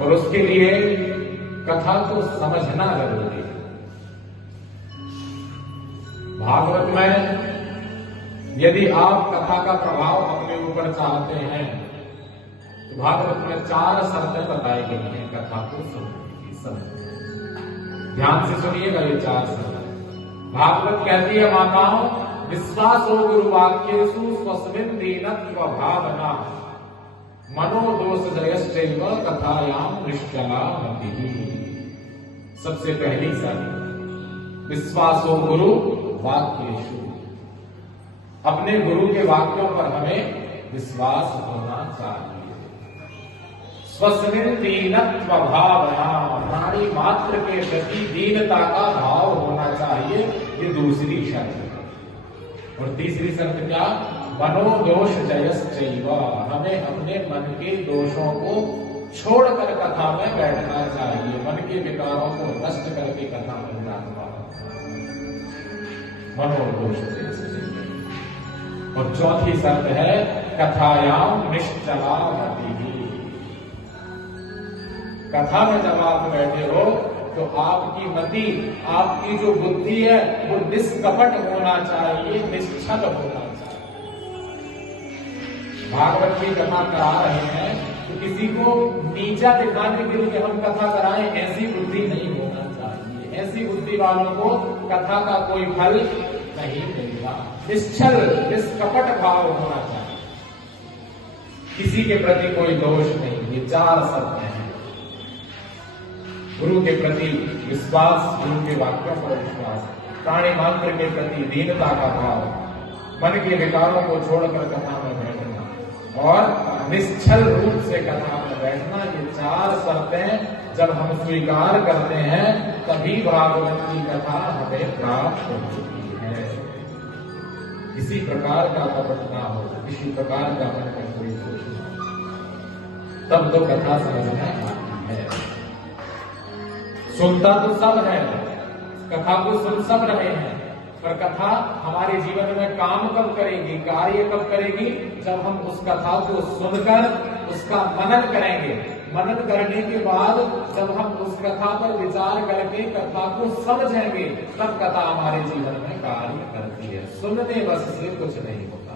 और उसके लिए कथा को समझना जरूरी है। भागवत में यदि आप कथा का प्रभाव अपने ऊपर चाहते हैं तो भागवत में 4 शर्तें बताई गई हैं कथा को सुनने की। ध्यान से सुनिएगा ये 4 शर्तें। भागवत कहती है माताओं, विश्वासो गुरु वाक्येषु स्वस्मिन् दीनत्व भावना मनोदोष जयश्चैव कथायाम निश्चला मतिः। सबसे पहली शर्त, विश्वासो गुरु वाक्येषु, अपने गुरु के वाक्यों पर हमें विश्वास होना चाहिए। स्वस्मिन् दीनत्व भावना, प्राणी मात्र के प्रति दीनता का भाव होना चाहिए, ये दूसरी शर्त है। और तीसरी शर्त क्या? मनोदोष जयश्चैव, हमें अपने मन के दोषों को छोड़कर कथा में बैठना चाहिए, मन के विकारों को नष्ट करके कथा में जाना। मनोदोष जयश्चैव। और चौथी शर्त है कथायाम निश्चला मतिः। कथा में जब आप बैठे हो तो आपकी मति, आपकी जो बुद्धि है वो निष्कपट होना चाहिए, निश्चल होना चाहिए। भागवत की कथा करा रहे हैं तो किसी को नीचा दिखाने के लिए हम कथा कराएं, ऐसी बुद्धि नहीं होना चाहिए। ऐसी बुद्धि वालों को कथा का कोई फल नहीं मिलेगा। निश्चल निष्कपट भाव होना चाहिए, किसी के प्रति कोई दोष नहीं। ये 4 शर्तें हैं। गुरु के प्रति विश्वास, गुरु के वाक्यों पर विश्वास, प्राणी मात्र के प्रति दीनता का भाव, मन के विकारों को छोड़कर कथा में बैठना और निश्चल रूप से कथा में बैठना। ये 4 शर्तें जब हम स्वीकार करते हैं तभी भागवत की कथा हमें प्राप्त हो चुकी है। किसी प्रकार का कपट ना हो, किसी प्रकार का मन में कोई दोष ना हो, तब तो कथा समझ में आती है। सुनता तो सब है, कथा को सुन सब रहे हैं, पर कथा हमारे जीवन में काम कब करेगी, कार्य कब करेगी? जब हम उस कथा को सुनकर उसका मनन करेंगे। मनन करने के बाद जब हम उस कथा पर विचार करके कथा को समझेंगे, तब कथा हमारे जीवन में कार्य करती है। सुनने बस से कुछ नहीं होता।